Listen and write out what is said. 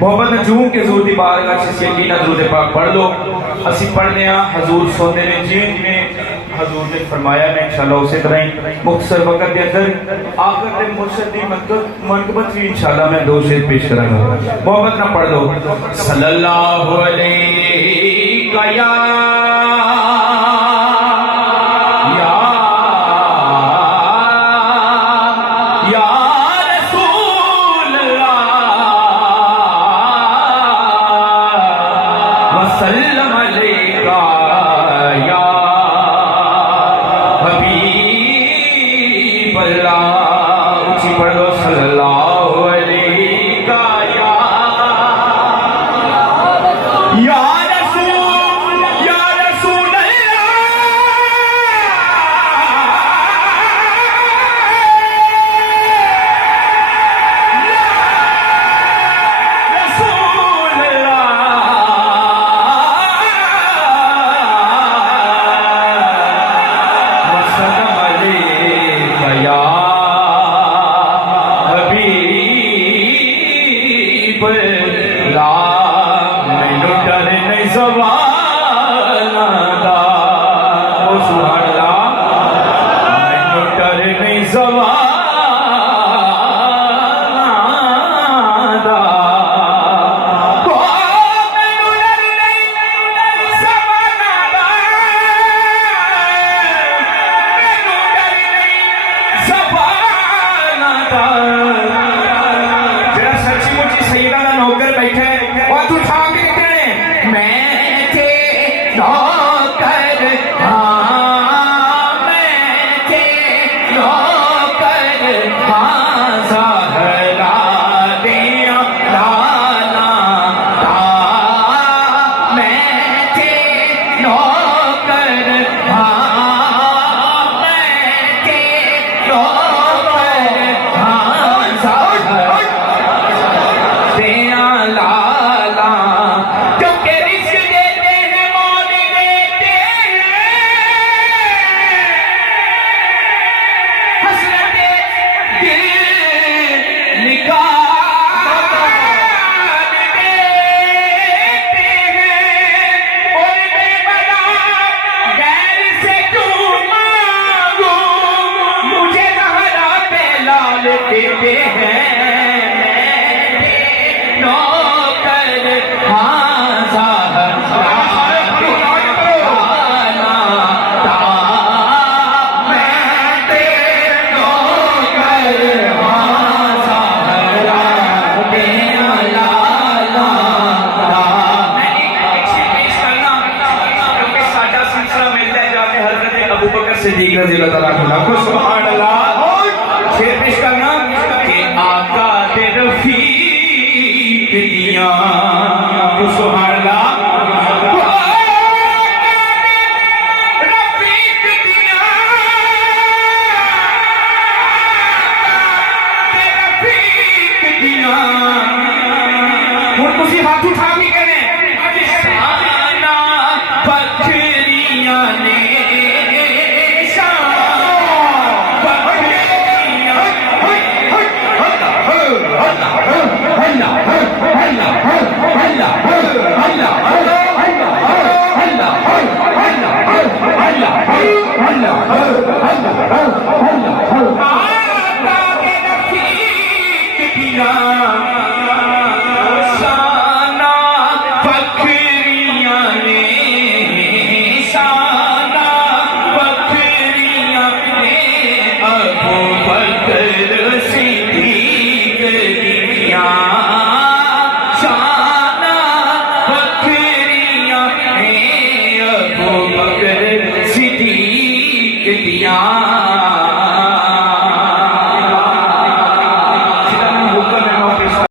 मोहम्मद नजूम के ज़ूर दी बारगाह से यकीनन दुरूद पाक पढ़ लो। असी पढ़ने हजूर सोने ने जिमें हजूर ने फरमाया मैं इंशाल्लाह उसी तरह ही मुख्तसर वक्त के अंदर आखिर ते मुर्शिद दी मनकबत भी इंशाल्लाह मैं दो शेर पेश करूंगा। मोहम्मद ना पढ़ लो। सल्लल्लाहु अलैहि या Yeah.